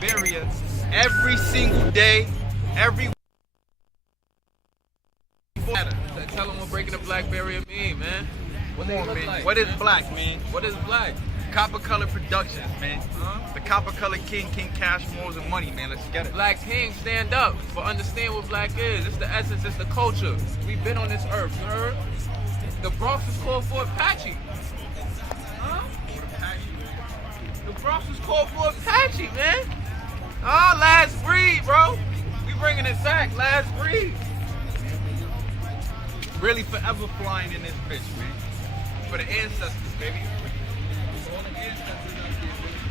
barrier every single day, every Tell them what breaking the black barrier mean, man. What they look like, what is man? black, man? What is black? Copper Color Productions, man. The Copper Color King, King Cash, Moles and Money, man. Let's get it. Black King, stand up. But understand what black is. It's the essence, it's the culture. We've been on this earth, you heard? The Bronx was called for Apache. Huh? The Bronx was called for Apache, man. Oh, last breed, bro. We bringing it back, last breed. Really forever flying in this bitch, man. For the ancestors, baby. For all the ancestors out there, baby.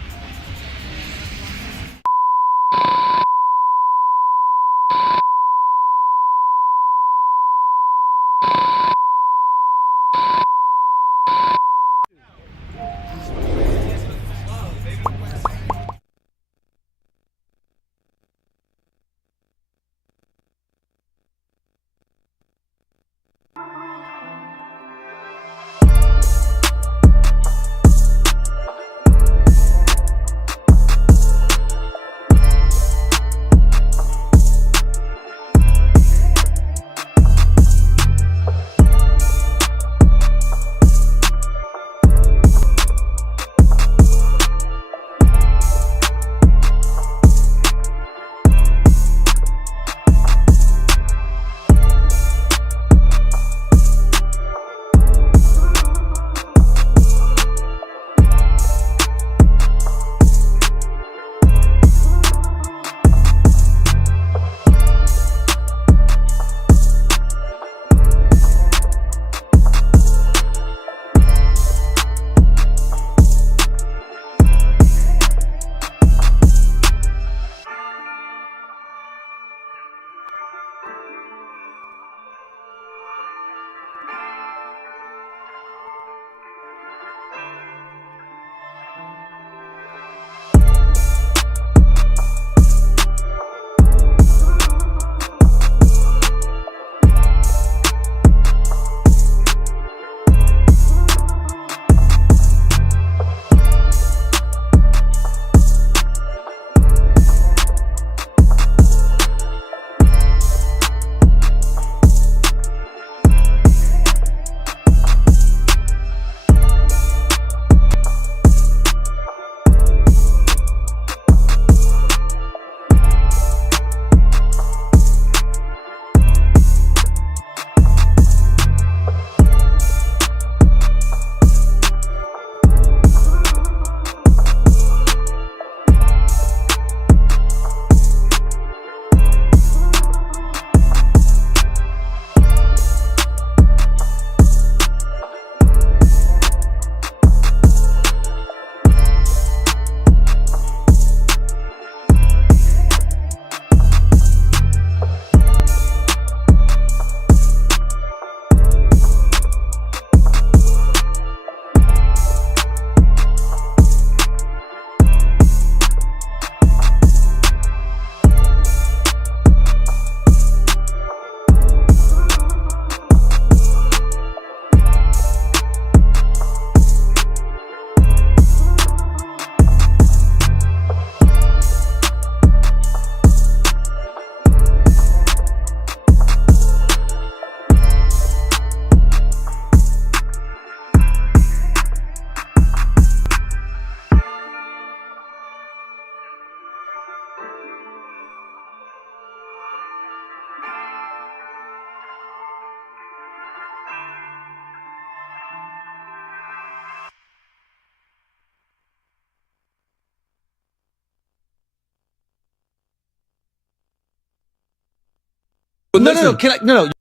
No, no, no. Can I? No, no.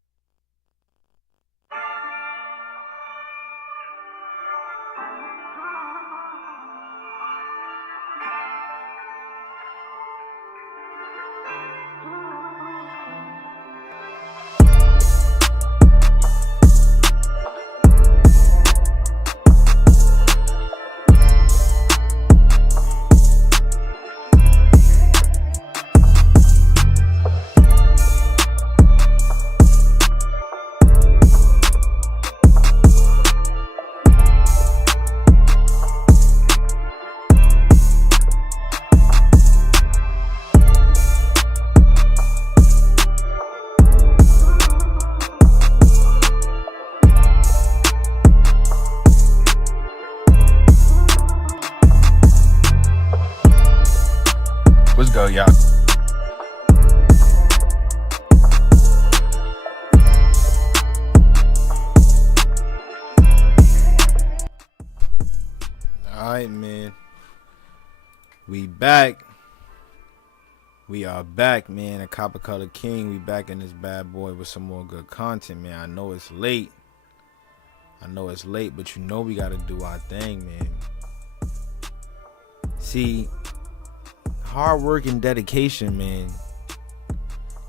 y'all. Alright, man. We back. We are back, man. A Copper Color King. We back in this bad boy with some more good content, man. I know it's late. But you know we gotta do our thing, man. See, hard work and dedication, man.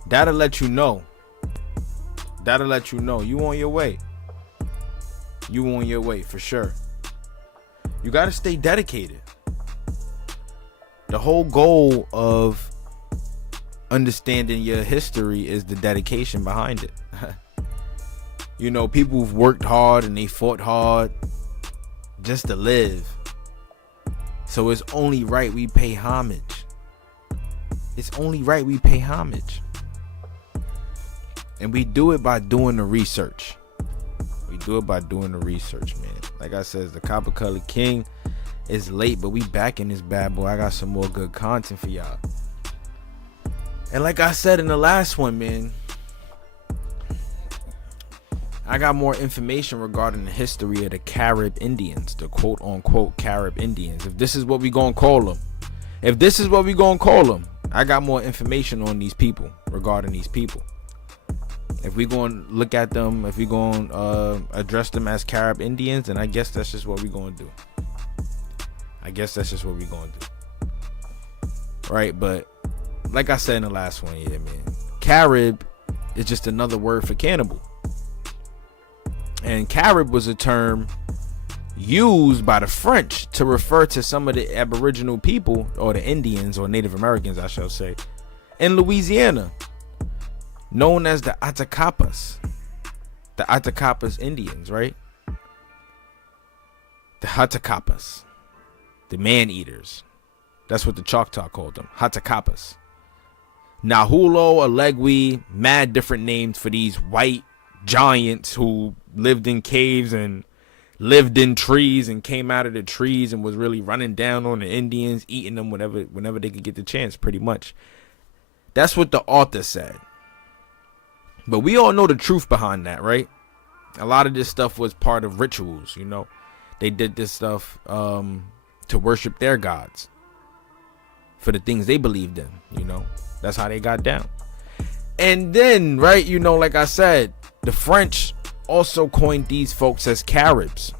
That'll let you know. You on your way. You on your way for sure. You gotta stay dedicated. The whole goal of understanding your history is the dedication behind it. You know, people who've worked hard and they fought hard just to live. So it's only right we pay homage. And we do it by doing the research. Man. Like I said, the Copper Color King is late, but we back in this bad boy. I got some more good content for y'all. And like I said in the last one, man, I got more information regarding the history of the Carib Indians, the quote unquote Carib Indians. If this is what we gonna call them, I got more information on these people, regarding these people. If we gonna look at them, if we gonna address them as Carib Indians, then I guess that's just what we gonna do. Right, but like I said in the last one, yeah, man, Carib is just another word for cannibal. And Carib was a term used by the French to refer to some of the Aboriginal people, or the Indians, or Native Americans, I shall say, in Louisiana, known as the Atacapas. The Atacapas Indians, right? The Atacapas. The man-eaters. That's what the Choctaw called them. Atacapas. Nahulo, Alegui, mad different names for these white giants who lived in caves and lived in trees and came out of the trees and was really running down on the Indians, eating them whenever they could get the chance, pretty much. That's what the author said. But we all know the truth behind that, right? A lot of this stuff was part of rituals, you know. They did this stuff to worship their gods for the things they believed in, you know. That's how they got down. And then, right, you know, like I said, the French also coined these folks as Caribs,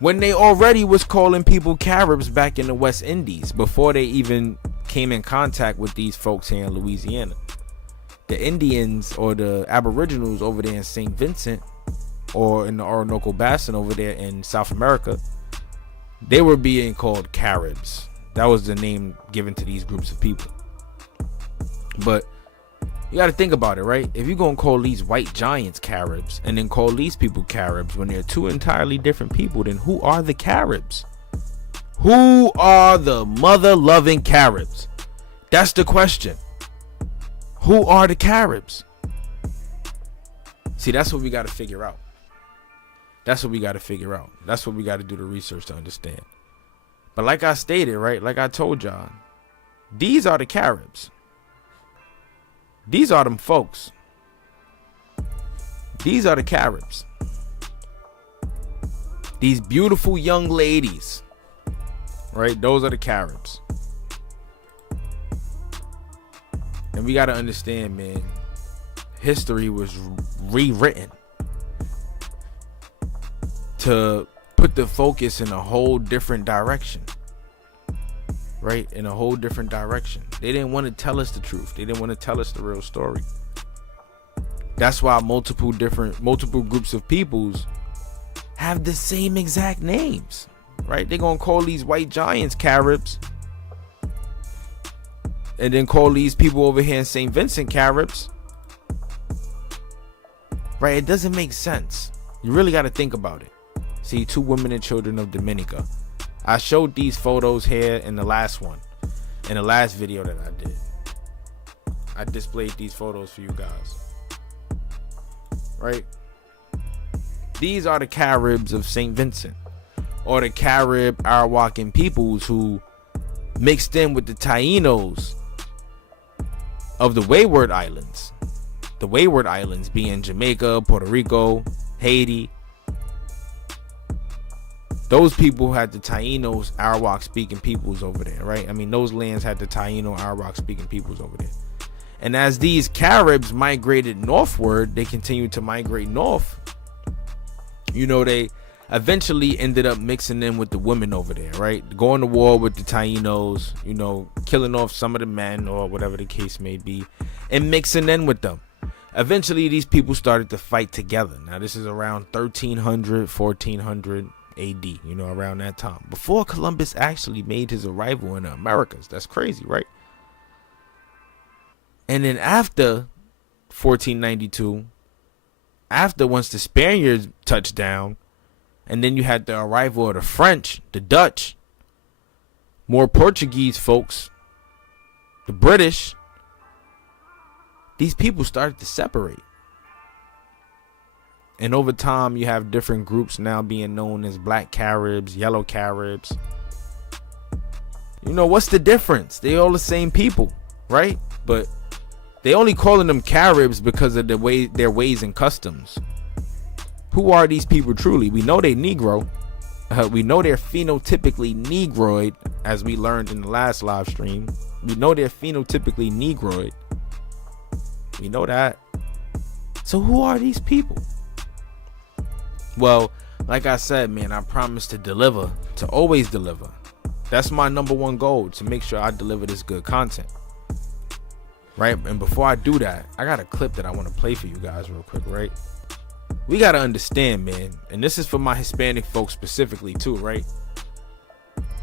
when they already was calling people Caribs back in the West Indies before they even came in contact with these folks here in Louisiana. The Indians, or the Aboriginals over there in St. Vincent, or in the Orinoco Basin over there in South America, they were being called Caribs. That was the name given to these groups of people. But you got to think about it, right? If you're going to call these white giants Caribs and then call these people Caribs when they're two entirely different people, then who are the Caribs? Who are the mother-loving Caribs? That's the question. Who are the Caribs? See, that's what we got to figure out. That's what we got to do the research to understand. But like I stated, right? Like I told y'all, these are the Caribs. These are them folks. These are the Caribs. These beautiful young ladies, right? Those are the Caribs. And we got to understand, man, history was rewritten to put the focus in a whole different direction. Right? In a whole different direction. They didn't want to tell us the truth. They didn't want to tell us the real story. That's why multiple groups of peoples have the same exact names. Right? They're going to call these white giants Caribs, and then call these people over here in St. Vincent Caribs. Right? It doesn't make sense. You really got to think about it. See, 2 women and children of Dominica. I showed these photos here in the last one, in the last video that I did. I displayed these photos for you guys. Right? These are the Caribs of St. Vincent, or the Carib Arawakan peoples who mixed in with the Tainos of the Wayward Islands. The Wayward Islands being Jamaica, Puerto Rico, Haiti. Those people had the Tainos, Arawak speaking peoples over there, right? I mean, those lands had the Taino, Arawak speaking peoples over there. And as these Caribs migrated northward, they continued to migrate north. You know, they eventually ended up mixing in with the women over there, right? Going to war with the Tainos, you know, killing off some of the men or whatever the case may be, and mixing in with them. Eventually, these people started to fight together. Now, this is around 1300, 1400 AD, you know, around that time. Before Columbus actually made his arrival in the Americas. That's crazy, right? And then after 1492, after once the Spaniards touched down, and then you had the arrival of the French, the Dutch, more Portuguese folks, the British, these people started to separate. And over time, you have different groups now being known as Black Caribs, Yellow Caribs. You know, what's the difference? They all the same people, right? But they only calling them Caribs because of their ways and customs. Who are these people truly? We know they Negro. We know they're phenotypically Negroid, as we learned in the last live stream. We know they're phenotypically Negroid. We know that. So who are these people? Well, like I said, man, I promise to deliver, to always deliver. That's my number one goal, to make sure I deliver this good content. Right? And before I do that, I got a clip that I want to play for you guys real quick, right? We got to understand, man, and this is for my Hispanic folks specifically too, right?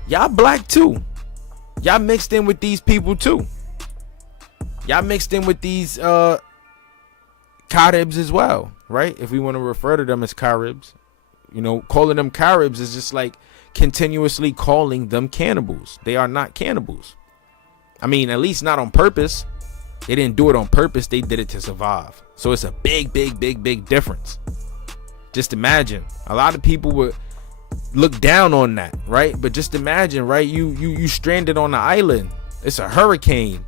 Y'all black too. Y'all mixed in with these people too. Y'all mixed in with these Caribs as well, right? If we want to refer to them as Caribs, you know, calling them Caribs is just like continuously calling them cannibals. They are not cannibals. I mean, at least not on purpose. They didn't do it on purpose. They did it to survive. So it's a big difference. Just imagine. A lot of people would look down on that, right? But just imagine, right? You stranded on an island. It's a hurricane.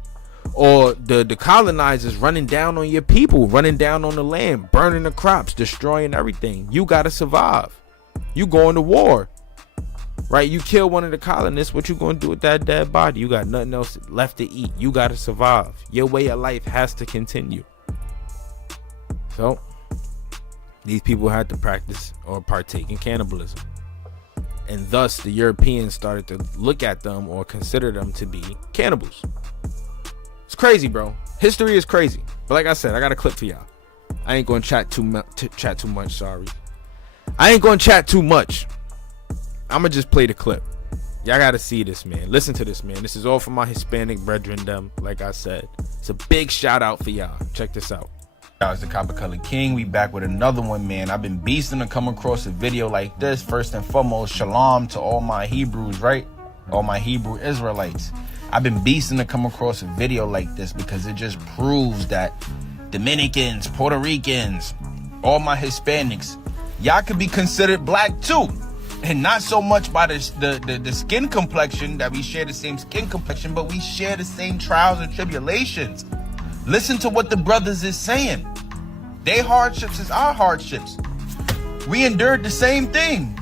Or the colonizers running down on your people, running down on the land, burning the crops, destroying everything. You got to survive. You going to war, right? You kill one of the colonists. What you going to do with that dead body? You got nothing else left to eat. You got to survive. Your way of life has to continue. So these people had to practice or partake in cannibalism. And thus the Europeans started to look at them or consider them to be cannibals. It's crazy, bro. History is crazy. But like I said, I got a clip for y'all. I ain't gonna chat too much. Sorry, I ain't gonna chat too much. I'ma just play the clip. Y'all gotta see this, man. Listen to this, man. This is all for my Hispanic brethren, them. Like I said, it's a big shout out for y'all. Check this out. It's the Copper Color King. We back with another one, man. I've been beasting to come across a video like this. First and foremost, shalom to all my Hebrews, right? All my Hebrew Israelites. I've been beasting to come across a video like this because it just proves that Dominicans, Puerto Ricans, all my Hispanics, y'all could be considered black too. And not so much by the skin complexion, that we share the same skin complexion, but we share the same trials and tribulations. Listen to what the brothers is saying. Their hardships is our hardships. We endured the same thing.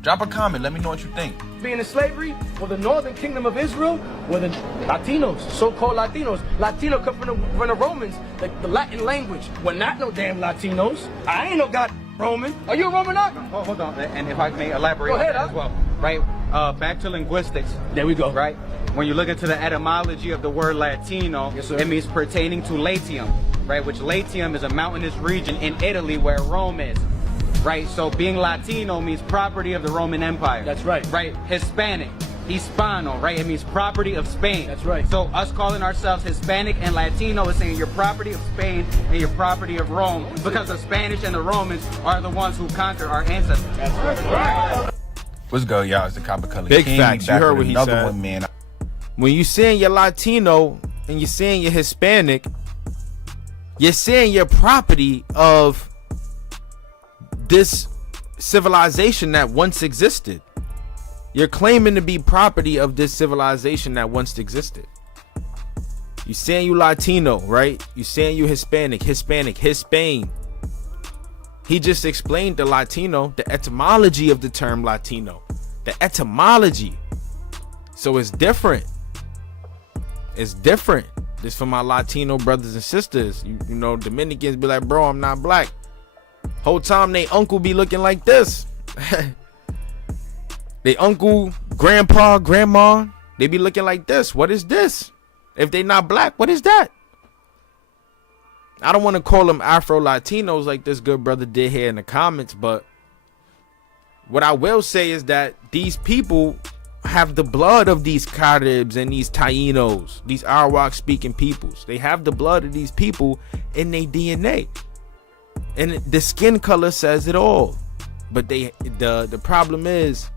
Drop a comment. Let me know what you think. Being in slavery, or the northern kingdom of Israel, or the Latinos, so-called Latinos. Latino come from the Romans, the Latin language. We're not no damn Latinos. I ain't no god Roman. Are you a Roman? Oh, hold on, and if I may elaborate Go ahead, on that as well, right? Back to linguistics. There we go. Right? When you look into the etymology of the word Latino, yes, sir, it means pertaining to Latium, right? Which Latium is a mountainous region in Italy where Rome is. Right, so being Latino means property of the Roman Empire. That's right. Right, Hispanic, Hispano, right? It means property of Spain. That's right. So us calling ourselves Hispanic and Latino is saying you're property of Spain and you're property of Rome, because the Spanish and the Romans are the ones who conquered our ancestors. That's right. What's good, y'all? It's the Copper Color Big King. facts. You Back heard with what he another said. one, man. When you saying you're Latino and you're saying you're Hispanic, you're saying you're property of this civilization that once existed. You're claiming to be property of this civilization that once existed. You saying you Latino, right? You saying you Hispanic, Hispain. He just explained the Latino, the etymology of the term Latino. The etymology. So it's different. It's different. This for my Latino brothers and sisters. You know, Dominicans be like, bro, I'm not black. Whole time they uncle be looking like this. They uncle, grandpa, grandma, they be looking like this. What is this? If they not black, what is that? I don't want to call them Afro-Latinos like this good brother did here in the comments, but what I will say is that these people have the blood of these Caribs and these Tainos, these Arawak speaking peoples. They have the blood of these people in their DNA. And the skin color says it all. But the problem is,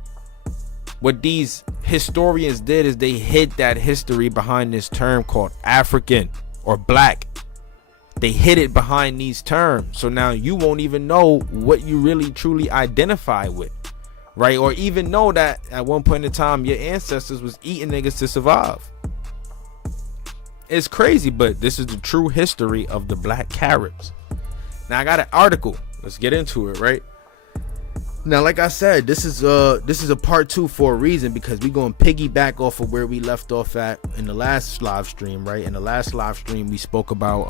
what these historians did is they hid that history behind this term called African or black. They hid it behind these terms. So now you won't even know what you really truly identify with. Right? Or even know that at one point in time your ancestors was eating niggas to survive. It's crazy, but this is the true history of the black Caribs. Now I got an article. Let's get into it, right? Now, like I said, this is a part 2 for a reason, because we're going to piggyback off of where we left off at in the last live stream, right? In the last live stream, we spoke about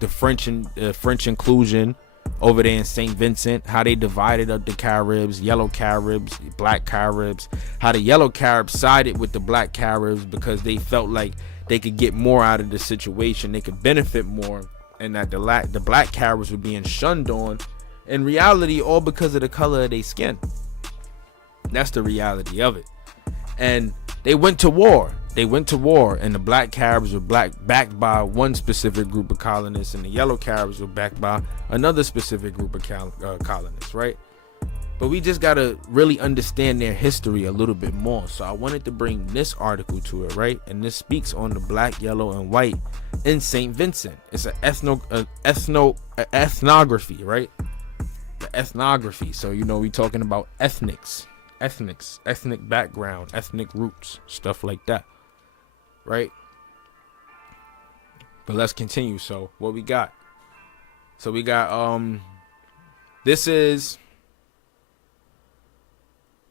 the French inclusion over there in St. Vincent, how they divided up the Caribs, yellow Caribs, black Caribs, how the yellow Caribs sided with the black Caribs because they felt like they could get more out of the situation, they could benefit more, and that the black Caribs were being shunned on. In reality, all because of the color of their skin. That's the reality of it. And they went to war. And the black Caribs were backed by one specific group of colonists, and the yellow Caribs were backed by another specific group of colonists, right? But we just gotta really understand their history a little bit more. So I wanted to bring this article to it, right? And this speaks on the black, yellow, and white in St. Vincent. It's an ethnography, right? The ethnography. So you know, we talking about ethnic background, ethnic roots, stuff like that, right? But let's continue. So what we got? So we got this is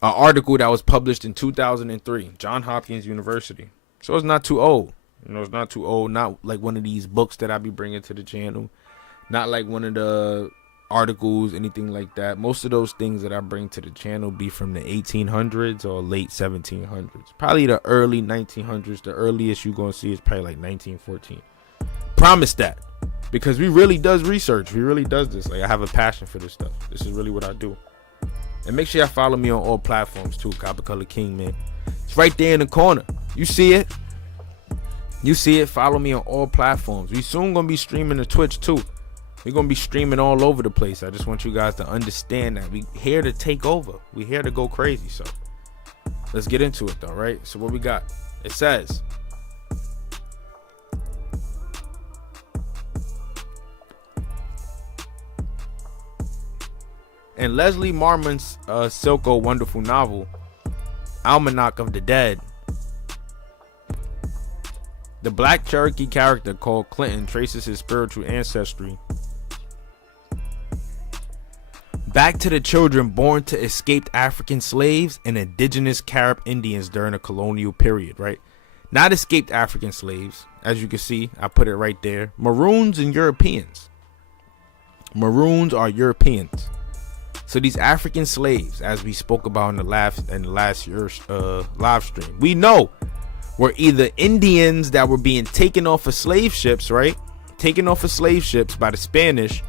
an article that was published in 2003, Johns Hopkins University. So it's not too old. You know, it's not too old. Not like one of these books that I be bringing to the channel. Not like one of the articles, anything like that. Most of those things that I bring to the channel be from the 1800s or late 1700s. Probably the early 1900s. The earliest you're going to see is probably like 1914. Promise that. Because we really does research. We really does this. Like, I have a passion for this stuff. This is really what I do. And make sure y'all follow me on all platforms too. Copper Color King, man. It's right there in the corner. You see it. You see it. Follow me on all platforms. We soon going to be streaming to Twitch too. We're going to be streaming all over the place. I just want you guys to understand that we here to take over. We here to go crazy. So let's get into it though, right? So what we got? It says, in Leslie Marmon's Silko wonderful novel, Almanac of the Dead, the black Cherokee character called Clinton traces his spiritual ancestry back to the children born to escaped African slaves and indigenous Carib Indians during the colonial period, right? Not escaped African slaves. As you can see, I put it right there. Maroons and Europeans. Maroons are Europeans. So these African slaves, as we spoke about in the last year's live stream, we know were either Indians that were being taken off of slave ships, right? Taken off of slave ships by the Spanish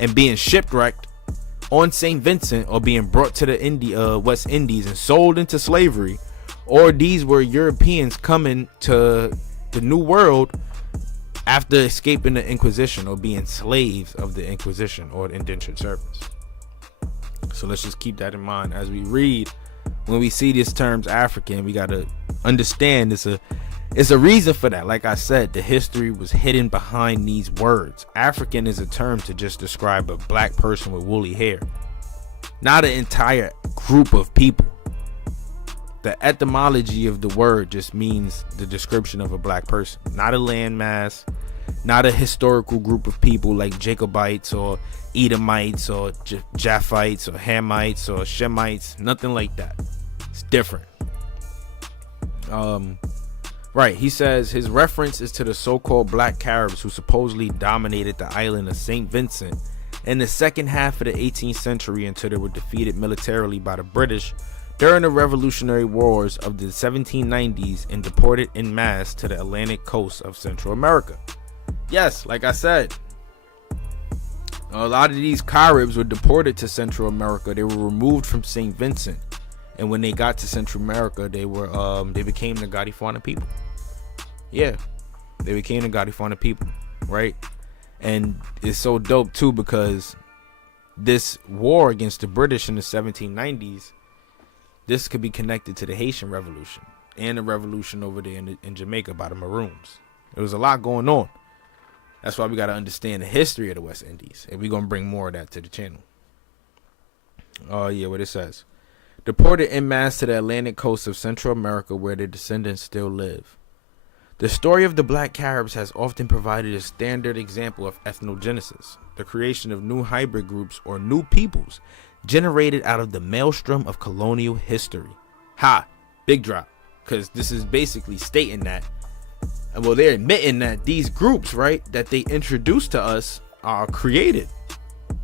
and being shipwrecked on St. Vincent, or being brought to the West Indies and sold into slavery, or these were Europeans coming to the New World after escaping the Inquisition or being slaves of the Inquisition or the indentured servants. So let's just keep that in mind as we read. When we see these terms African, we got to understand it's a reason for that. Like I said, the history was hidden behind these words. African is a term to just describe a black person with woolly hair, not an entire group of people. the etymology of the word just means the description of a black person, not a landmass, not a historical group of people like Jacobites or Edomites or Japhites or Hamites or Shemites, nothing like that. It's different. Right, he says his reference is to the so-called black Caribs who supposedly dominated the island of St. Vincent in the second half of the 18th century until they were defeated militarily by the British during the Revolutionary Wars of the 1790s and deported en masse to the Atlantic coast of Central America. Yes, like I said, a lot of these Caribs were deported to Central America. They were removed from St. Vincent, and when they got to Central America, they became the Garifuna people. Yeah, they became the Garifuna people, right? And it's so dope too because this war against the British in the 1790s, this could be connected to the Haitian Revolution and the revolution over there in Jamaica by the Maroons. There was a lot going on. That's why we got to understand the history of the West Indies, and we're gonna bring more of that to the channel. Oh yeah, what it says: deported en masse to the Atlantic coast of Central America, where their descendants still live. The story of the black Caribs has often provided a standard example of ethnogenesis, the creation of new hybrid groups or new peoples generated out of the maelstrom of colonial history. Ha! Big drop. Because this is basically stating that, well, they're admitting that these groups, right, that they introduced to us are created.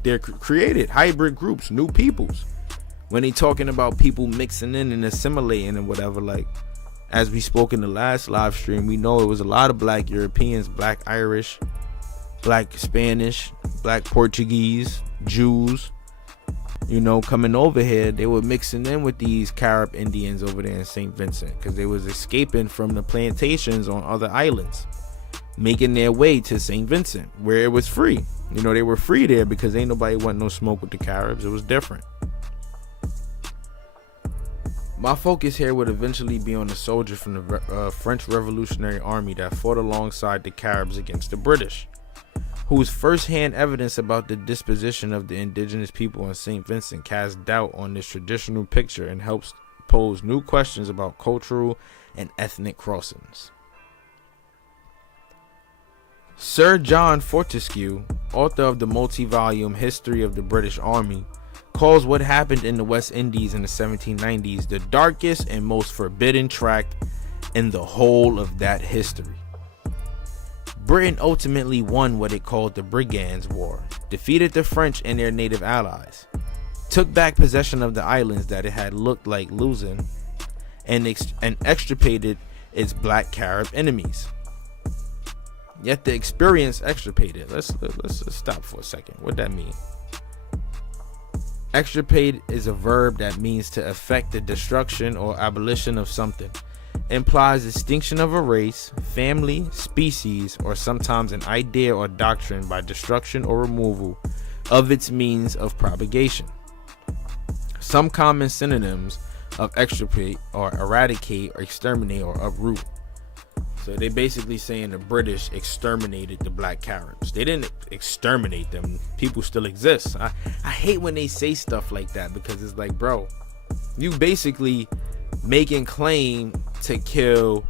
They're created hybrid groups, new peoples. When they talking about people mixing in and assimilating and whatever, like, as we spoke in the last live stream, we know it was a lot of black Europeans, black Irish, black Spanish, black Portuguese, Jews, you know, coming over here. They were mixing in with these Carib Indians over there in St. Vincent because they was escaping from the plantations on other islands, making their way to St. Vincent where it was free. You know, they were free there because ain't nobody want no smoke with the Caribs. It was different. My focus here would eventually be on the soldier from the French Revolutionary Army that fought alongside the Caribs against the British, whose first-hand evidence about the disposition of the indigenous people in St. Vincent casts doubt on this traditional picture and helps pose new questions about cultural and ethnic crossings. Sir John Fortescue, author of the multi-volume History of the British Army, calls what happened in the West Indies in the 1790s the darkest and most forbidden tract in the whole of that history. Britain ultimately won what it called the Brigands' War, defeated the French and their native allies, took back possession of the islands that it had looked like losing, and extirpated its black Carib enemies. Yet the experience extirpated. Let's stop for a second. What that mean? Extirpate is a verb that means to effect the destruction or abolition of something. Implies extinction of a race, family, species, or sometimes an idea or doctrine by destruction or removal of its means of propagation. Some common synonyms of extirpate are eradicate, or exterminate, or uproot. So they basically saying the British exterminated the black Caribs. They didn't exterminate them. People still exist. I hate when they say stuff like that because it's like, bro, you basically making claim to kill,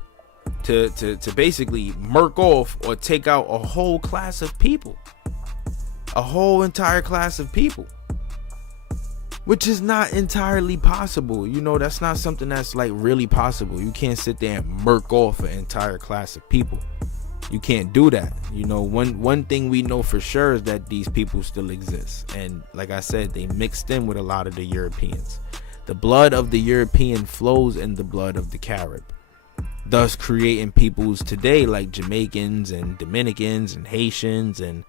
to basically murk off or take out a whole class of people, a whole entire class of people, which is not entirely possible. You know, that's not something that's like really possible. You can't sit there and murk off an entire class of people. You can't do that. You know, one thing we know for sure is that these people still exist, and like I said, they mixed in with a lot of the Europeans. The blood of the European flows in the blood of the Carib, thus creating peoples today like Jamaicans and Dominicans and Haitians and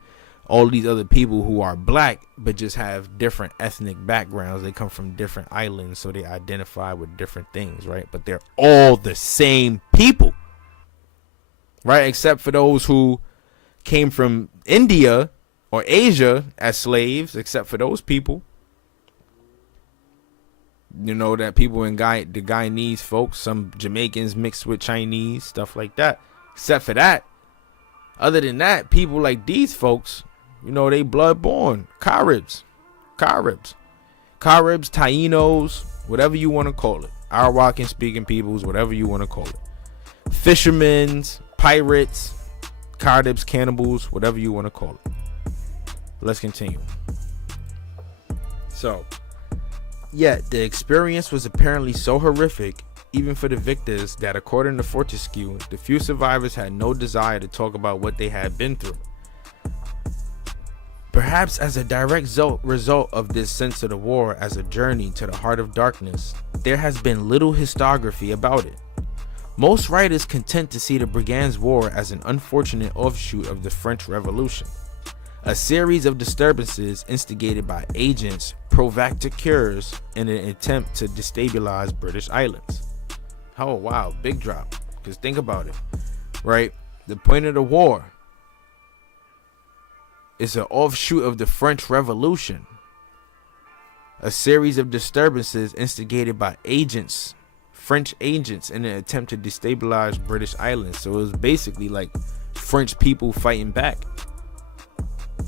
all these other people who are black but just have different ethnic backgrounds. They come from different islands, so they identify with different things, right? But they're all the same people, right? Except for those who came from India or Asia as slaves, except for those people. You know, that people in the Guyanese folks, some Jamaicans mixed with Chinese, stuff like that. Except for that, other than that, people like these folks, you know, they blood-born. Caribs, Tainos, whatever you want to call it. Arawakan speaking peoples, whatever you want to call it. Fishermen, pirates, Caribs, cannibals, whatever you want to call it. Let's continue. So, yet the experience was apparently so horrific, even for the victors, that according to Fortescue, the few survivors had no desire to talk about what they had been through. Perhaps as a direct result of this sense of the war as a journey to the heart of darkness, there has been little historiography about it. Most writers content to see the Brigands' War as an unfortunate offshoot of the French Revolution, a series of disturbances instigated by agents provocateurs in an attempt to destabilize British islands. Oh wow, big drop. Because think about it, right? The point of the war is an offshoot of the French Revolution, a series of disturbances instigated by French agents in an attempt to destabilize British islands. So it was basically like French people fighting back.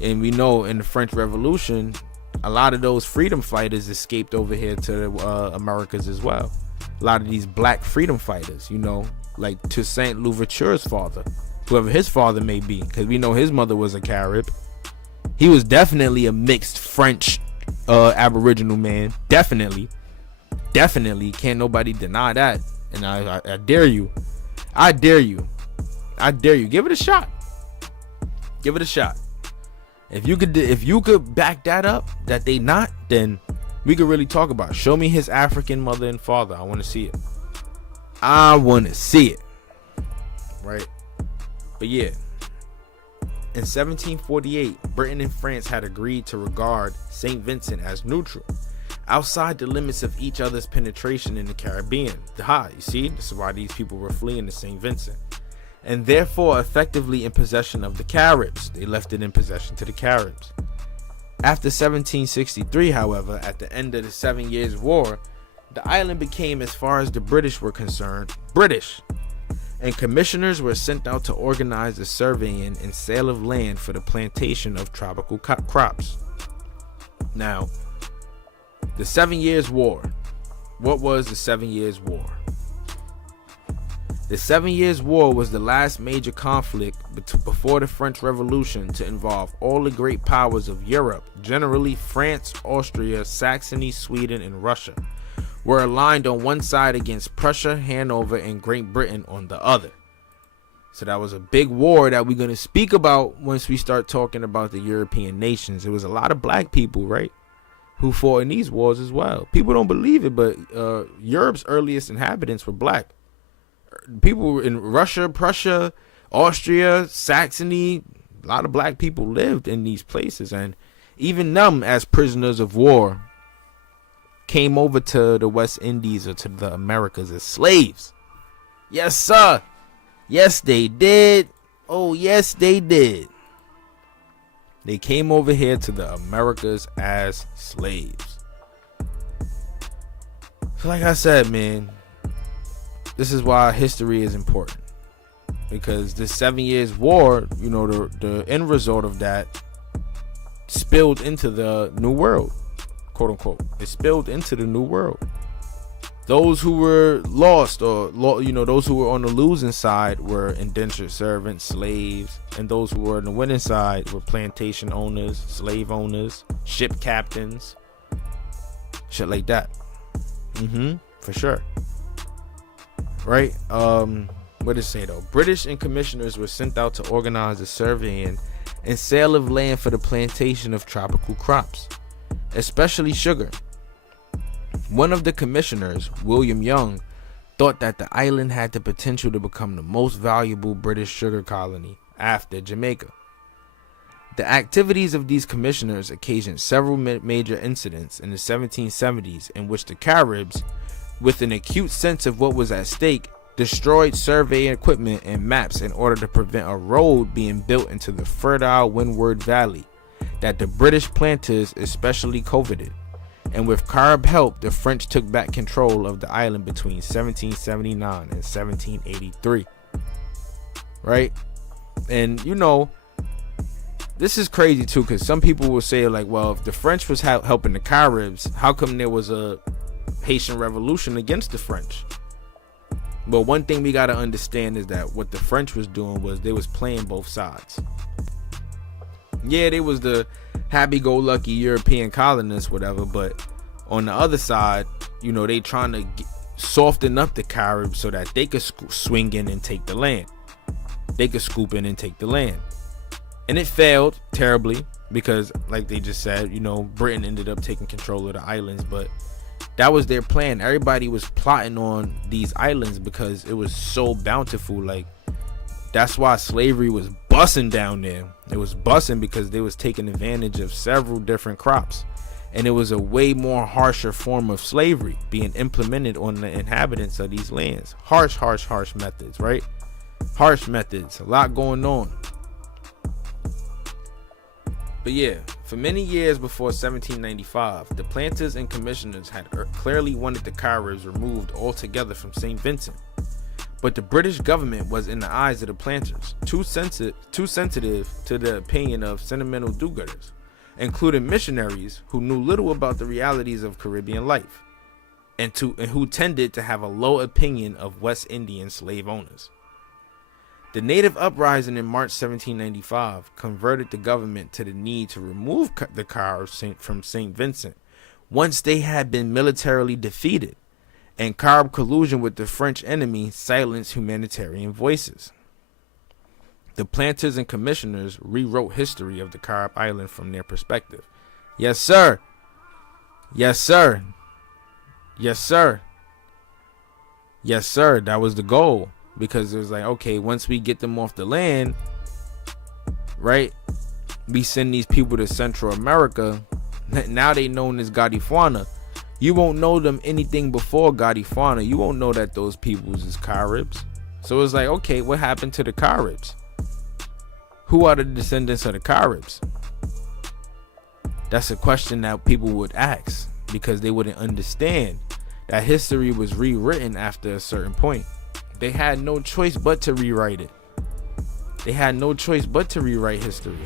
And we know in the French Revolution, a lot of those freedom fighters escaped over here to the Americas as well. A lot of these black freedom fighters, you know, like Toussaint Louverture's father, whoever his father may be, because we know his mother was a Carib. He was definitely a mixed French Aboriginal man. Definitely. Can't nobody deny that. And I dare you. I dare you. Give it a shot. If you could back that up, that they not, then we could really talk about it. Show me his African mother and father. I want to see it. Right? But yeah. In 1748, Britain and France had agreed to regard St. Vincent as neutral, outside the limits of each other's penetration in the Caribbean. You see? This is why these people were fleeing to St. Vincent. And therefore effectively in possession of the Caribs. They left it in possession to the Caribs. After 1763, however, at the end of the 7 Years' War, the island became, as far as the British were concerned, British. And commissioners were sent out to organize the surveying and sale of land for the plantation of tropical crops. Now, the 7 Years' War. What was the 7 Years' War? The 7 Years' War was the last major conflict before the French Revolution to involve all the great powers of Europe, generally France, Austria, Saxony, Sweden, and Russia, were aligned on one side against Prussia, Hanover, and Great Britain on the other. So that was a big war that we're going to speak about once we start talking about the European nations. It was a lot of black people, right, who fought in these wars as well. People don't believe it, but Europe's earliest inhabitants were black. People in Russia, Prussia, Austria, Saxony, a lot of black people lived in these places, and even them, as prisoners of war, came over to the West Indies or to the Americas as slaves. Yes, sir. Yes, they did. Oh, yes, they did. They came over here to the Americas as slaves. So like I said, man, this is why history is important. Because this 7 Years' War, you know, the end result of that spilled into the New World, quote unquote. It spilled into the New World. Those who were lost, or those who were on the losing side, were indentured servants, slaves, and those who were on the winning side were plantation owners, slave owners, ship captains, shit like that. For sure. Right? What did it say though? British and commissioners were sent out to organize the surveying and sale of land for the plantation of tropical crops, especially sugar. One of the commissioners, William Young, thought that the island had the potential to become the most valuable British sugar colony after Jamaica. The activities of these commissioners occasioned several major incidents in the 1770s in which the Caribs, with an acute sense of what was at stake, destroyed survey equipment and maps in order to prevent a road being built into the fertile Windward Valley that the British planters especially coveted. And with Carib help, the French took back control of the island between 1779 and 1783. Right? And you know, this is crazy too, because some people will say like, well, if the French was helping the Caribs, how come there was a Haitian Revolution against the French. But one thing we got to understand is that what the French was doing was they was playing both sides. Yeah, they was the happy-go-lucky European colonists, whatever, but on the other side, you know, they trying to soften up the Carib so that they could swing in and take the land. They could scoop in and take the land. And it failed terribly because, like they just said, you know, Britain ended up taking control of the islands, but that was their plan. Everybody was plotting on these islands because it was so bountiful. Like, that's why slavery was bussing down there. It was bussing because they was taking advantage of several different crops. And it was a way more harsher form of slavery being implemented on the inhabitants of these lands. Harsh methods, right? Harsh methods. A lot going on. But yeah, for many years before 1795, the planters and commissioners had clearly wanted the Caribs removed altogether from St. Vincent. But the British government was, in the eyes of the planters, too sensitive to the opinion of sentimental do-gooders, including missionaries who knew little about the realities of Caribbean life, and who tended to have a low opinion of West Indian slave owners. The native uprising in March 1795 converted the government to the need to remove the Caribs from St. Vincent once they had been militarily defeated, and Carib collusion with the French enemy silenced humanitarian voices. The planters and commissioners rewrote history of the Carib island from their perspective. Yes, sir. Yes, sir. Yes, sir. Yes, sir. That was the goal. Because it was like, okay, once we get them off the land, right, we send these people to Central America. Now they known as Garifuna. You won't know them anything before Garifuna. You won't know that those peoples is Caribs. So it's like, okay, what happened to the Caribs? Who are the descendants of the Caribs? That's a question that people would ask because they wouldn't understand that history was rewritten after a certain point. They had no choice but to rewrite it. They had no choice but to rewrite history.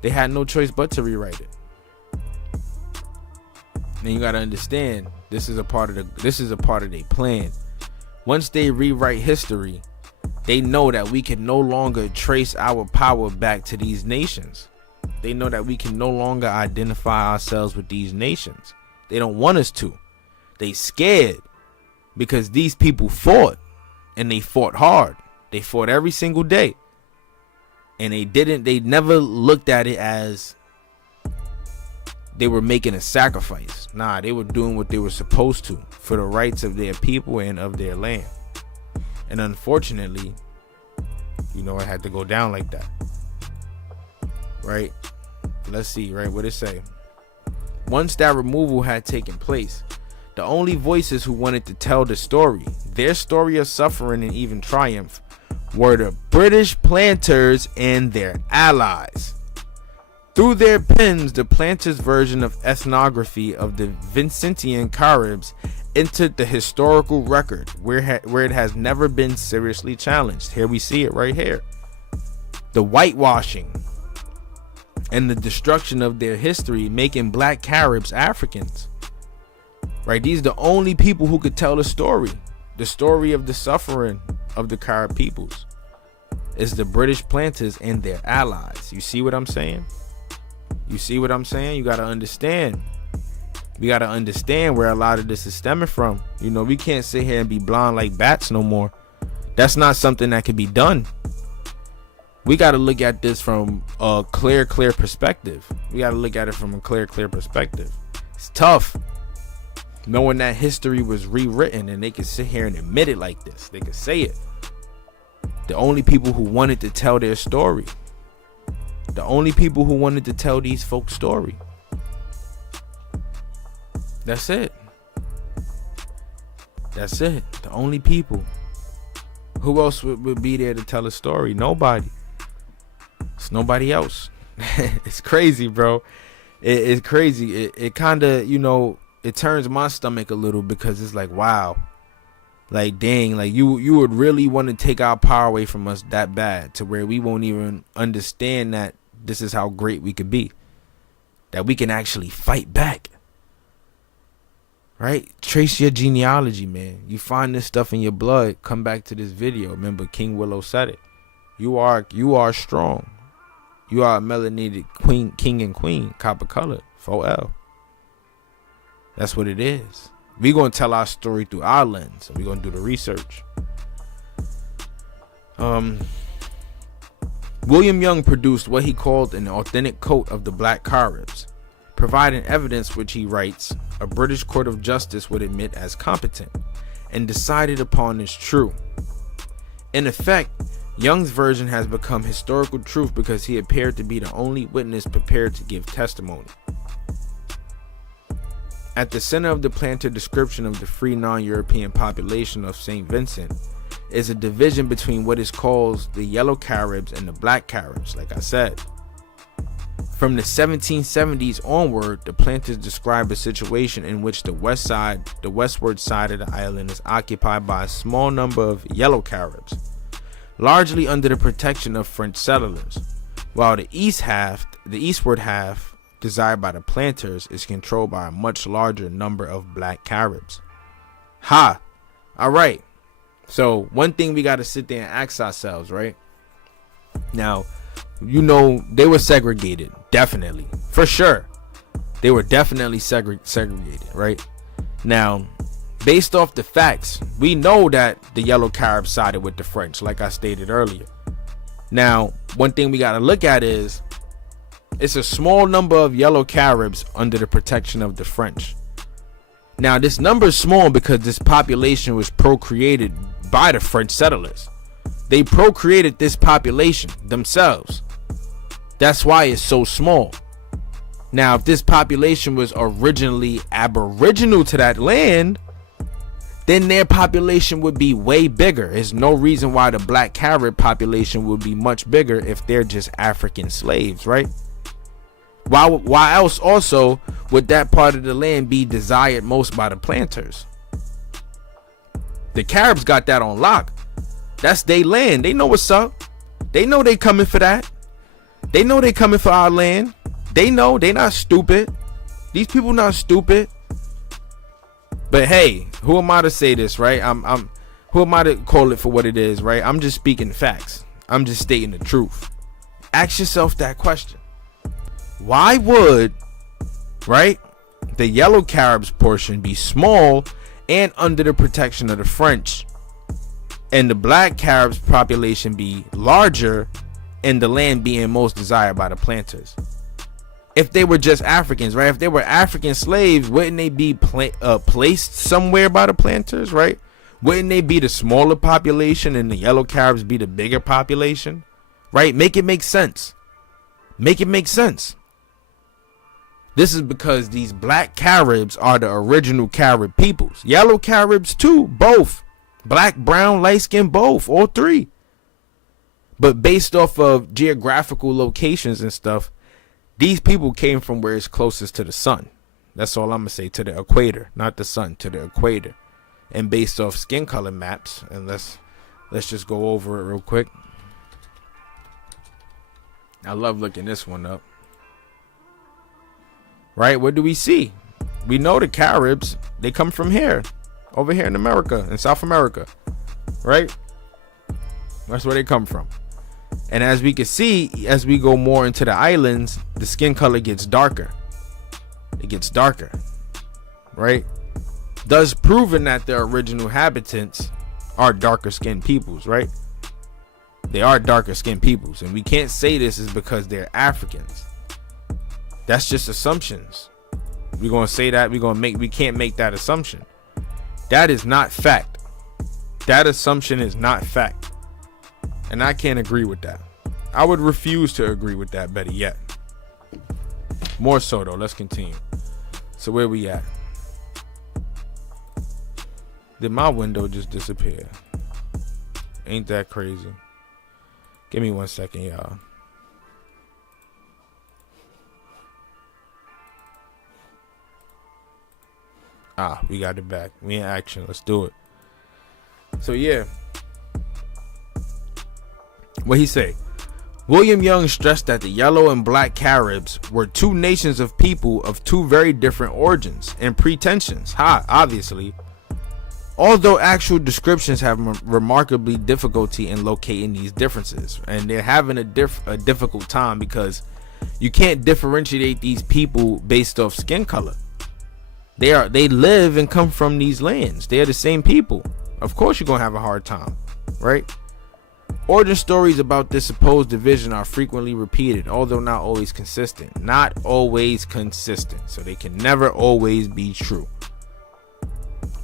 They had no choice but to rewrite it. And you gotta understand, this is a part of their plan. Once they rewrite history, they know that we can no longer trace our power back to these nations. They know that we can no longer identify ourselves with these nations. They don't want us to. They scared. Because these people fought, and they fought hard. They fought every single day. And they never looked at it as they were making a sacrifice. Nah, they were doing what they were supposed to for the rights of their people and of their land. And unfortunately, you know, it had to go down like that. Right? Let's see, right? What it say? Once that removal had taken place, the only voices who wanted to tell the story, their story of suffering and even triumph, were the British planters and their allies. Through their pens, the planters' version of ethnography of the Vincentian Caribs entered the historical record where it has never been seriously challenged. Here we see it right here. The whitewashing and the destruction of their history, making black Caribs Africans. Right, these are the only people who could tell the story of the suffering of the Carib peoples. It's the British planters and their allies. You see what I'm saying? You see what I'm saying? You gotta understand. We gotta understand where a lot of this is stemming from. You know, we can't sit here and be blind like bats no more. That's not something that can be done. We gotta look at this from a clear perspective. We gotta look at it from a clear perspective. It's tough. Knowing that history was rewritten and they could sit here and admit it like this. They could say it. The only people who wanted to tell their story. The only people who wanted to tell these folks' story. That's it. That's it. The only people. Who else would be there to tell a story? Nobody. It's nobody else. It's crazy, bro. It's crazy. It kind of, you know, it turns my stomach a little because it's like, wow, like, dang, like you would really want to take our power away from us that bad to where we won't even understand that this is how great we could be, that we can actually fight back. right? Trace your genealogy, man. You find this stuff in your blood, come back to this video. Remember, King Willow said it. You are strong. You are a melanated queen, king and queen, copper color, 4L. That's what it is. We're going to tell our story through our lens. We're going to do the research. William Young produced what he called an authentic coat of the black Caribs, providing evidence which he writes a British court of justice would admit as competent and decided upon as true. In effect, Young's version has become historical truth because he appeared to be the only witness prepared to give testimony. At the center of the planter description of the free non-European population of St. Vincent is a division between what is called the yellow Caribs and the black Caribs, like I said. From the 1770s onward, the planters describe a situation in which the westward side of the island is occupied by a small number of yellow Caribs, largely under the protection of French settlers, while the eastward half, desired by the planters, is controlled by a much larger number of black Caribs. Ha! Alright. So one thing we got to sit there and ask ourselves, right? Now, you know, they were segregated, definitely, for sure. They were definitely segregated, right? Now, based off the facts, we know that the yellow Caribs sided with the French, like I stated earlier. Now, one thing we got to look at is it's a small number of yellow Caribs under the protection of the French. Now, this number is small because this population was procreated by the French settlers. They procreated this population themselves. That's why it's so small. Now, if this population was originally aboriginal to that land, then their population would be way bigger. There's no reason why the black Carib population would be much bigger if they're just African slaves, right? Why else also would that part of the land be desired most by the planters? The Caribs got that on lock. That's their land. They know what's up. They know they coming for that. They know they coming for our land. They know they not stupid. These people not stupid. But hey, who am I to say this, right? Who am I to call it for what it is, right? I'm just speaking facts. I'm just stating the truth. Ask yourself that question. Why would, right, the yellow Caribs portion be small and under the protection of the French, and the black Caribs population be larger and the land being most desired by the planters? If they were just Africans, right? If they were African slaves, wouldn't they be placed somewhere by the planters, right? Wouldn't they be the smaller population and the yellow Caribs be the bigger population, right? Make it make sense. Make it make sense. This is because these black Caribs are the original Carib peoples. Yellow Caribs too, both. Black, brown, light skin, both, all three. But based off of geographical locations and stuff, these people came from where it's closest to the sun. That's all I'm going to say, to the equator, not the sun, to the equator. And based off skin color maps, and let's just go over it real quick. I love looking this one up. Right, what do we see? We know the Caribs, they come from here, over here in America, in South America, right? That's where they come from. And as we can see, as we go more into the islands, the skin color gets darker. It gets darker, right? Thus proving that the original inhabitants are darker skinned peoples, right? They are darker skinned peoples, and we can't say this is because they're Africans. That's just assumptions. We're gonna say that we can't make that assumption. That is not fact. That assumption is not fact. And I can't agree with that. I would refuse to agree with that, better yet. More so though, let's continue. So where we at? Did my window just disappear? Ain't that crazy? Give me 1 second, y'all. We got it back. We in action. Let's do it. So yeah. What he say? William Young stressed that the yellow and black Caribs were two nations of people of two very different origins and pretensions. Obviously. Although actual descriptions have remarkably difficulty in locating these differences, and they're having a difficult time because you can't differentiate these people based off skin color. They live and come from these lands. They are the same people. Of course you're gonna have a hard time, right? Origin stories about this supposed division are frequently repeated, although not always consistent. Not always consistent, so they can never always be true.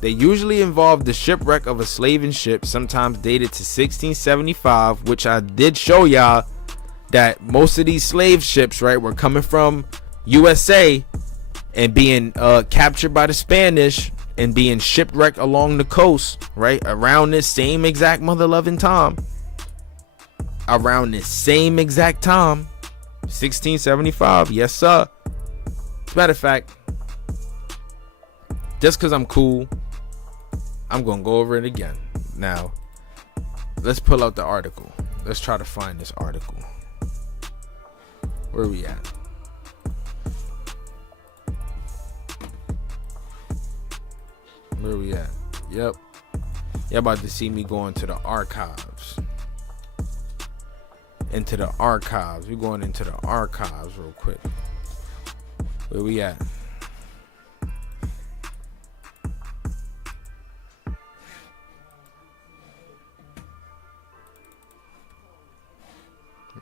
They usually involve the shipwreck of a slaving ship, sometimes dated to 1675, which I did show y'all that most of these slave ships, right, were coming from USA and being captured by the Spanish and being shipwrecked along the coast, right, around this same exact mother-loving time. Around this same exact time, 1675, yes sir. As a matter of fact, just because I'm cool, I'm gonna go over it again. Now, let's pull out the article. Let's try to find this article. Where are we at? Where are we at? Yep. You're about to see me go into the archives. Into the archives. We're going into the archives real quick. Where we at?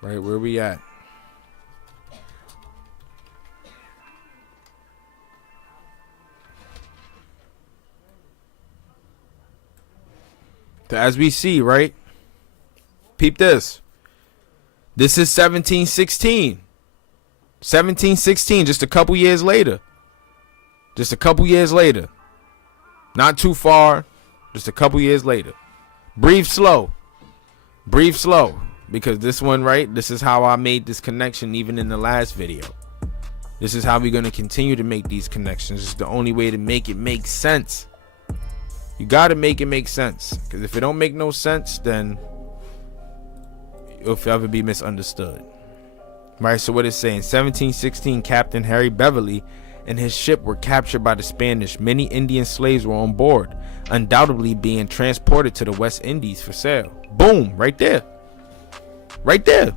Right, where we at? So as we see, right? Peep this. This is 1716. 1716, just a couple years later. Just a couple years later. Not too far. Just a couple years later. Breathe slow. Breathe slow. Because this one, right? This is how I made this connection even in the last video. This is how we're going to continue to make these connections. It's the only way to make it make sense. You got to make it make sense. Because if it don't make no sense, then it'll forever be misunderstood. Right, so what it's saying, 1716, Captain Harry Beverly and his ship were captured by the Spanish. Many Indian slaves were on board, undoubtedly being transported to the West Indies for sale. Boom, right there. Right there.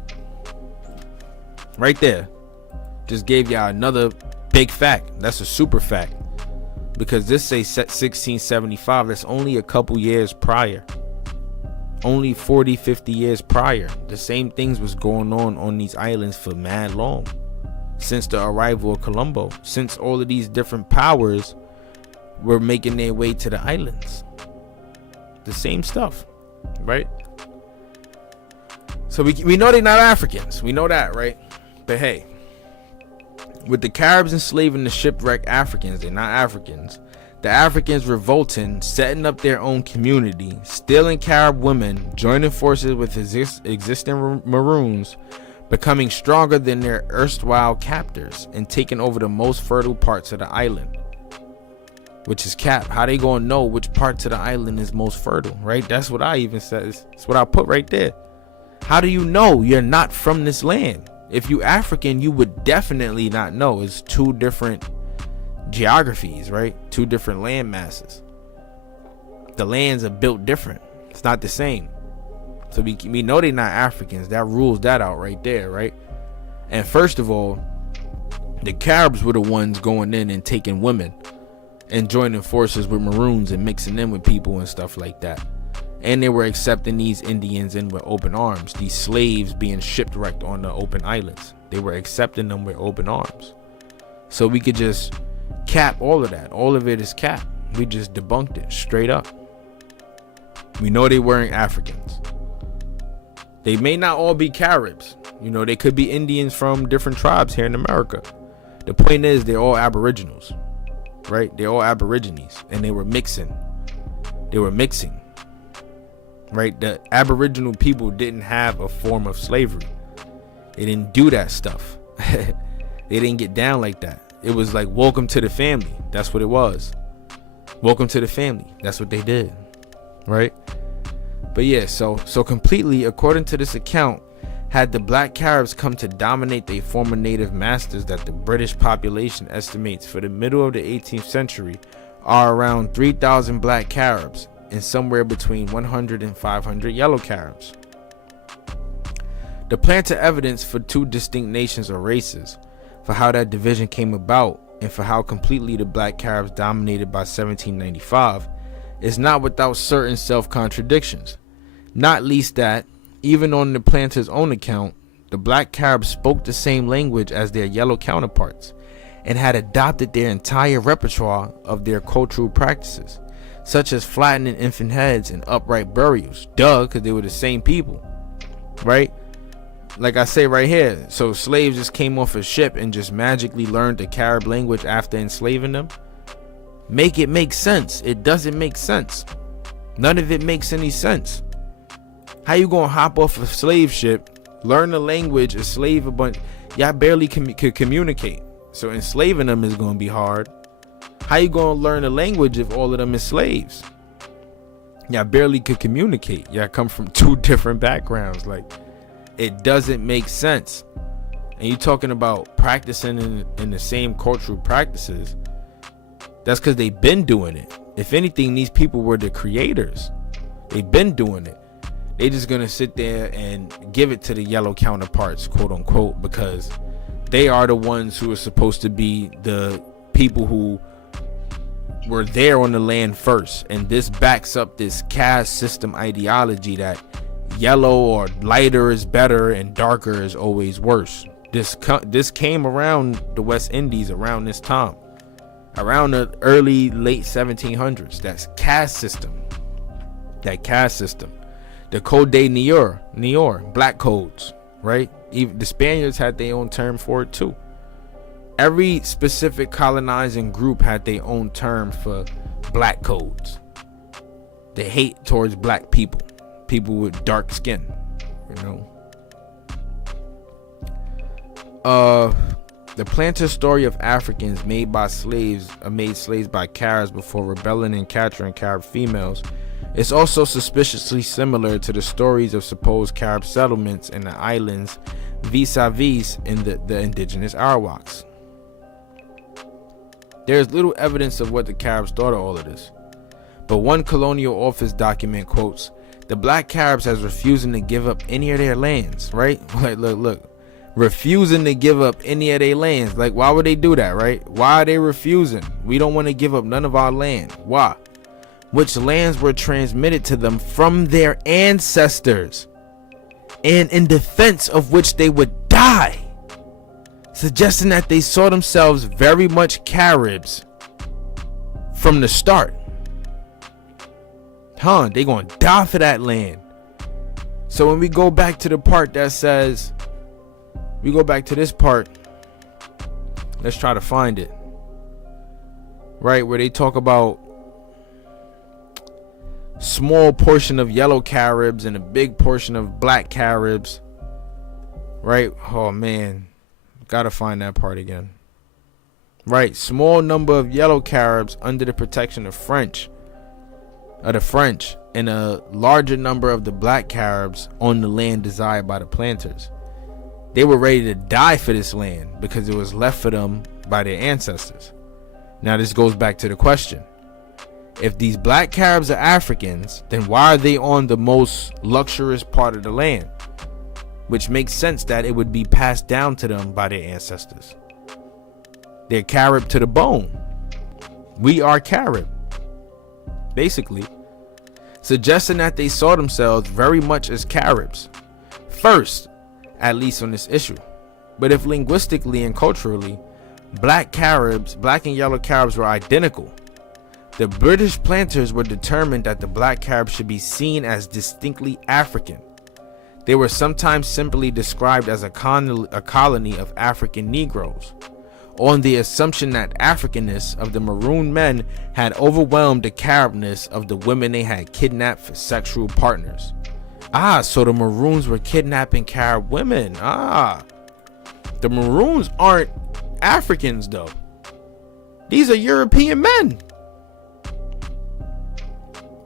Right there. Just gave y'all another big fact. That's a super fact. Because this say 1675. That's only a couple years prior. Only 40, 50 years prior. The same things was going on these islands for mad long. Since the arrival of Colombo. Since all of these different powers were making their way to the islands. The same stuff. Right? So we know they're not Africans. We know that, right? But hey, with the Caribs enslaving the shipwrecked Africans, they're not Africans. The Africans revolting, setting up their own community, stealing Carib women, joining forces with existing Maroons, becoming stronger than their erstwhile captors, and taking over the most fertile parts of the island. Which is cap. How they gonna know which parts of the island is most fertile, right? That's what I even said. That's what I put right there. How do you know you're not from this land? If you African, you would definitely not know. It's two different geographies, right? Two different land masses. The lands are built different. It's not the same. So we know they're not Africans. That rules that out right there, right? And first of all, the Caribs were the ones going in and taking women and joining forces with Maroons and mixing in with people and stuff like that. And they were accepting these Indians in with open arms. These slaves being shipwrecked on the open islands. They were accepting them with open arms. So we could just cap all of that. All of it is cap. We just debunked it straight up. We know they weren't Africans. They may not all be Caribs. You know, they could be Indians from different tribes here in America. The point is, they're all Aboriginals. Right? They're all Aborigines. And they were mixing. They were mixing. Right? The Aboriginal people didn't have a form of slavery. They didn't do that stuff. They didn't get down like that. It was like, welcome to the family. That's what it was. Welcome to the family. That's what they did. Right? But yeah, so completely, according to this account, had the black Caribs come to dominate their former native masters that the British population estimates for the middle of the 18th century are around 3,000 black Caribs and somewhere between 100 and 500 yellow Caribs. The planter evidence for two distinct nations or races, for how that division came about, and for how completely the black Caribs dominated by 1795 is not without certain self-contradictions, not least that, even on the planters' own account, the black Caribs spoke the same language as their yellow counterparts and had adopted their entire repertoire of their cultural practices, such as flattening infant heads and upright burials. Duh, because they were the same people, right? Like I say right here, so slaves just came off a ship and just magically learned the Carib language after enslaving them? Make it make sense. It doesn't make sense. None of it makes any sense. How you gonna hop off a slave ship, learn the language, enslave a bunch? Y'all barely could communicate. So enslaving them is gonna be hard. How you gonna learn the language if all of them is slaves? Y'all barely could communicate. Y'all come from two different backgrounds. Like, it doesn't make sense. And you talking about practicing in the same cultural practices. That's because they've been doing it. If anything, these people were the creators. They've been doing it. They just gonna sit there and give it to the yellow counterparts, quote unquote, because they are the ones who are supposed to be the people who were there on the land first. And this backs up this caste system ideology that yellow or lighter is better and darker is always worse. This came around the West Indies around this time, around the late 1700s. That's caste system. That caste system. The Code de Nior, black codes, right? Even the Spaniards had their own term for it too. Every specific colonizing group had their own term for black codes. The hate towards black people with dark skin, you know. The planter story of Africans made slaves by Caribs before rebelling and capturing Carib females is also suspiciously similar to the stories of supposed Carib settlements in the islands vis-a-vis in the indigenous Arawaks. There is little evidence of what the Caribs thought of all of this, but one colonial office document quotes the black Caribs as refusing to give up any of their lands, right? Like, look, refusing to give up any of their lands. Like, why would they do that, right? Why are they refusing? We don't want to give up none of our land. Why? Which lands were transmitted to them from their ancestors, and in defense of which they would die, suggesting that they saw themselves very much Caribs from the start. They gonna die for that land. So when we go back to the part that says, we go back to this part, let's try to find it, right, where they talk about small portion of yellow Caribs and a big portion of black Caribs, right? Oh man, gotta find that part again. Right, small number of yellow Caribs under the protection of the French, and a larger number of the black Caribs on the land desired by the planters. They were ready to die for this land because it was left for them by their ancestors. Now this goes back to the question: if these black Caribs are Africans, then why are they on the most luxurious part of the land? Which makes sense that it would be passed down to them by their ancestors. They're Carib to the bone. We are Carib, basically, suggesting that they saw themselves very much as Caribs first, at least on this issue. But if linguistically and culturally black and yellow Caribs were identical, the British planters were determined that the black Caribs should be seen as distinctly African. They were sometimes simply described as a colony of African Negroes, on the assumption that Africanness of the maroon men had overwhelmed the Caribness of the women they had kidnapped for sexual partners. So the Maroons were kidnapping Carib women. The Maroons aren't Africans though. These are European men.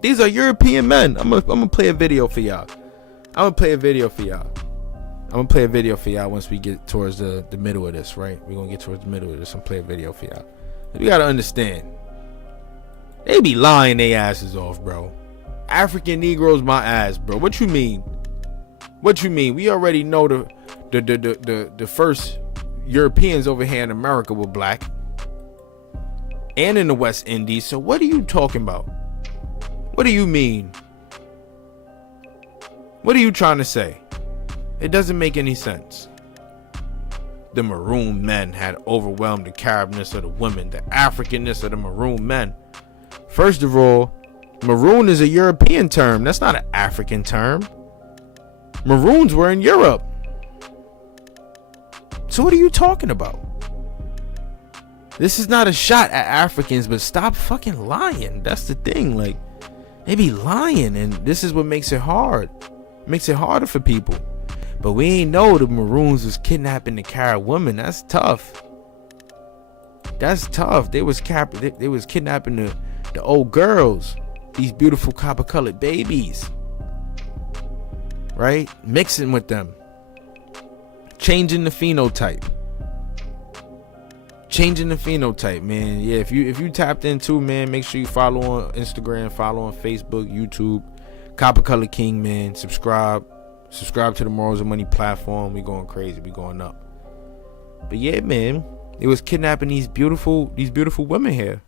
These are European men. I'm gonna play a video for y'all. I'm gonna play a video for y'all once we get towards the middle of this, right? We're gonna get towards the middle of this and play a video for y'all. We gotta understand, they be lying their asses off, bro. African Negroes my ass, bro. What you mean? What you mean? We already know the first Europeans over here in America were black, and in the West Indies. So what are you talking about? What do you mean? What are you trying to say? It doesn't make any sense. The maroon men had overwhelmed the Caribness of the women, the Africanness of the maroon men. First of all, maroon is a European term. That's not an African term. Maroons were in Europe. So what are you talking about? This is not a shot at Africans, but stop fucking lying. That's the thing. Like, they be lying, and this is what makes it hard. It makes it harder for people. But we ain't know the Maroons was kidnapping the Carib women. That's tough. That's tough. They was kidnapping the old girls, these beautiful copper-colored babies, right? Mixing with them, changing the phenotype. Changing the phenotype, man. Yeah, if you tapped into, man, make sure you follow on Instagram, follow on Facebook, YouTube, Copper Color King, man. Subscribe to the Morals of Money platform. We going crazy. We going up. But yeah, man, it was kidnapping these beautiful women here.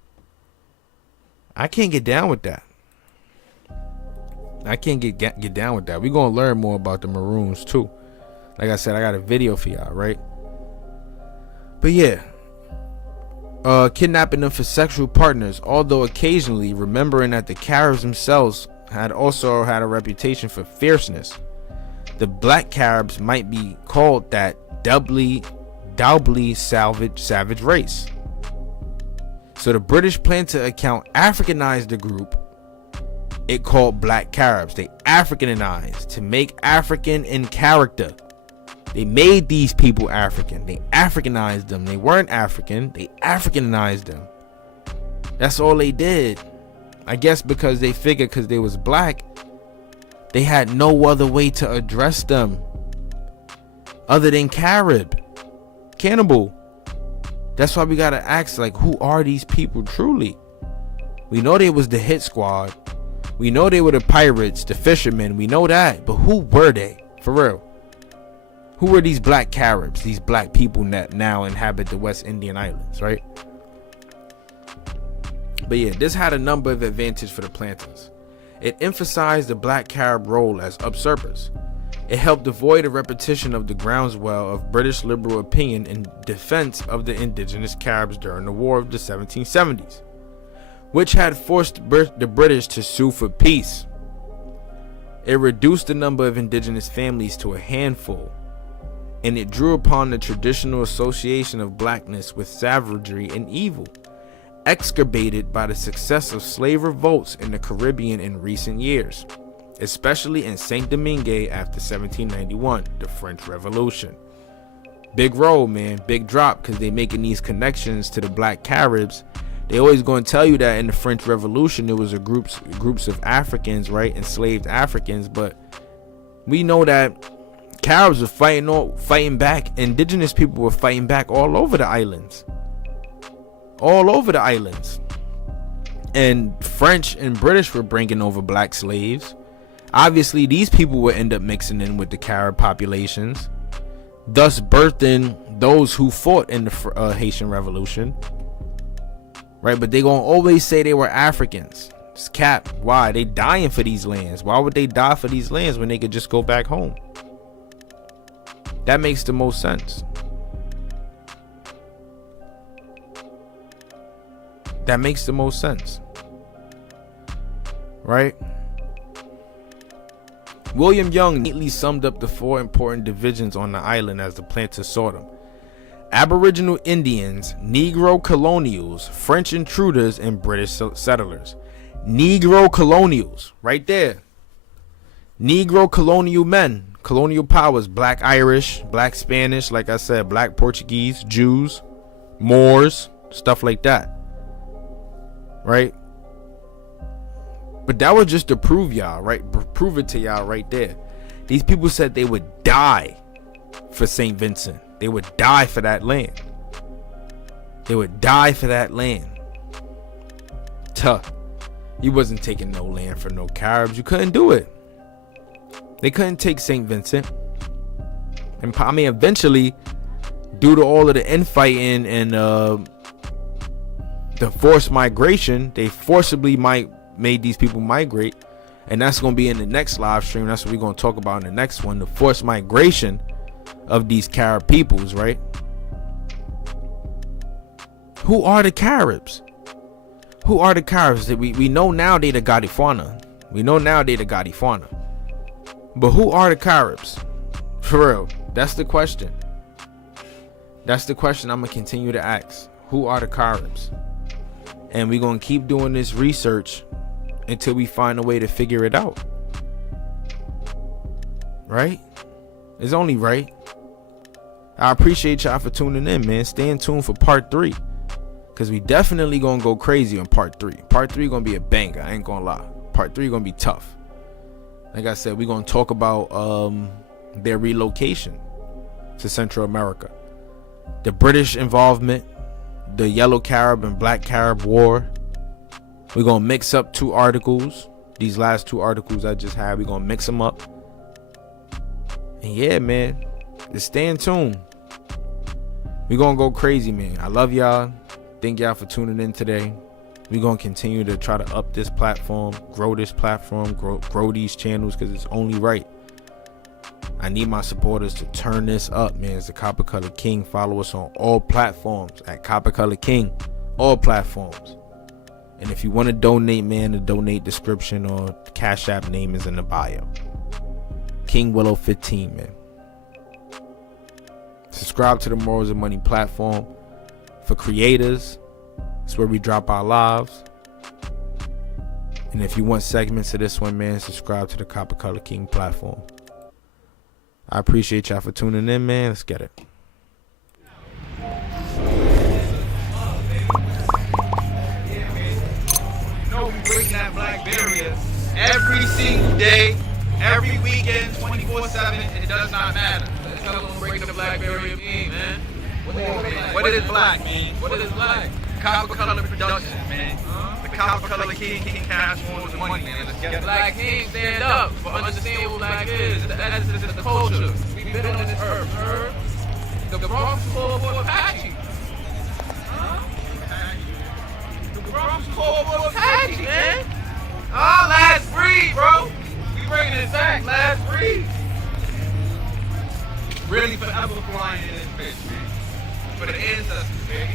I can't get down with that. I can't get down with that. We gonna learn more about the Maroons too. Like I said, I got a video for y'all, right? But yeah. Kidnapping them for sexual partners, although occasionally remembering that the Caribs themselves had also had a reputation for fierceness. The black Caribs might be called that doubly savage race. So the British planned to Africanize the group it called black Caribs. They Africanized to make African in character. They made these people African. They Africanized them. They weren't African. They Africanized them. That's all they did. I guess because they figured because they was black, they had no other way to address them other than Carib. Cannibal. That's why we gotta ask, like, who are these people truly? We know they was the hit squad. We know they were the pirates, the fishermen. We know that. But who were they? For real. Who were these black Caribs? These black people that now inhabit the West Indian Islands, right? But yeah, this had a number of advantages for the planters. It emphasized the black Carib role as usurpers. It helped avoid a repetition of the groundswell of British liberal opinion in defense of the indigenous Caribs during the War of the 1770s, which had forced the British to sue for peace. It reduced the number of indigenous families to a handful, and it drew upon the traditional association of blackness with savagery and evil, exacerbated by the success of slave revolts in the Caribbean in recent years, especially in Saint Domingue after 1791, the French Revolution. Big role, man, big drop, because they making these connections to the black Caribs. They always going to tell you that in the French Revolution there was a groups of Africans, right, enslaved Africans, but we know that Caribs were fighting back. Indigenous people were fighting back all over the islands. All over the islands. And French and British were bringing over black slaves. Obviously, these people would end up mixing in with the Carib populations, thus birthing those who fought in the Haitian Revolution. Right? But they gonna always say they were Africans. It's cap. Why? They dying for these lands. Why would they die for these lands when they could just go back home? That makes the most sense. That makes the most sense. Right? William Young neatly summed up the four important divisions on the island as the planters saw them: Aboriginal Indians, Negro colonials, French intruders, and British settlers. Negro colonials, right there. Negro colonial men, colonial powers, black Irish, black Spanish, like I said, black Portuguese, Jews, Moors, stuff like that. Right? But that was just to prove y'all, right? Prove it to y'all right there. These people said they would die for St. Vincent. They would die for that land. They would die for that land. Tuh. You wasn't taking no land for no Caribs. You couldn't do it. They couldn't take St. Vincent. And I mean, eventually, due to all of the infighting and the forced migration, they forcibly made these people migrate. And that's going to be in the next live stream. That's what we're going to talk about in the next one. The forced migration of these Carib peoples, right? Who are the Caribs? Who are the Caribs? We know now they the Garifuna. We know now they the Garifuna. But who are the Caribs? For real. That's the question. That's the question I'm going to continue to ask. Who are the Caribs? And we're going to keep doing this research until we find a way to figure it out. Right? It's only right. I appreciate y'all for tuning in, man. Stay in tune for part 3. Because we definitely going to go crazy on part 3. Part 3 going to be a banger. I ain't going to lie. Part 3 going to be tough. Like I said, we're going to talk about their relocation to Central America. The British involvement. The Yellow Carib and Black Carib War. We're going to mix up 2 articles. These last 2 articles I just had, we're going to mix them up. And yeah, man, just stay in tune. We're going to go crazy, man. I love y'all. Thank y'all for tuning in today. We're going to continue to try to up this platform, grow these channels, because it's only right. I need my supporters to turn this up, man. It's the Copper Color King. Follow us on all platforms at Copper Color King. All platforms. And if you want to donate, man, the donate description or Cash App name is in the bio. King Willow 15, man. Subscribe to the Morals of Money platform for creators. It's where we drop our lives. And if you want segments of this one, man, subscribe to the Copper Color King platform. I appreciate y'all for tuning in, man. Let's get it. Breaking that black barrier every single day, every weekend, 24/7. It does not matter. Tell them break the black barrier game, man. What is black, man? What is black? Copper Color Production, man. The Copper Color King Cash Wars of Money, man. Let's get it. Black King, stand up for understand what black is. It's the essence of the culture. We've been on this earth, heard? The Bronx called for Apache. The Bronx called for Apache, man. Oh, last breed, bro. We bringing it back, last breed. Really forever flying in this bitch, man. For the ancestors, baby.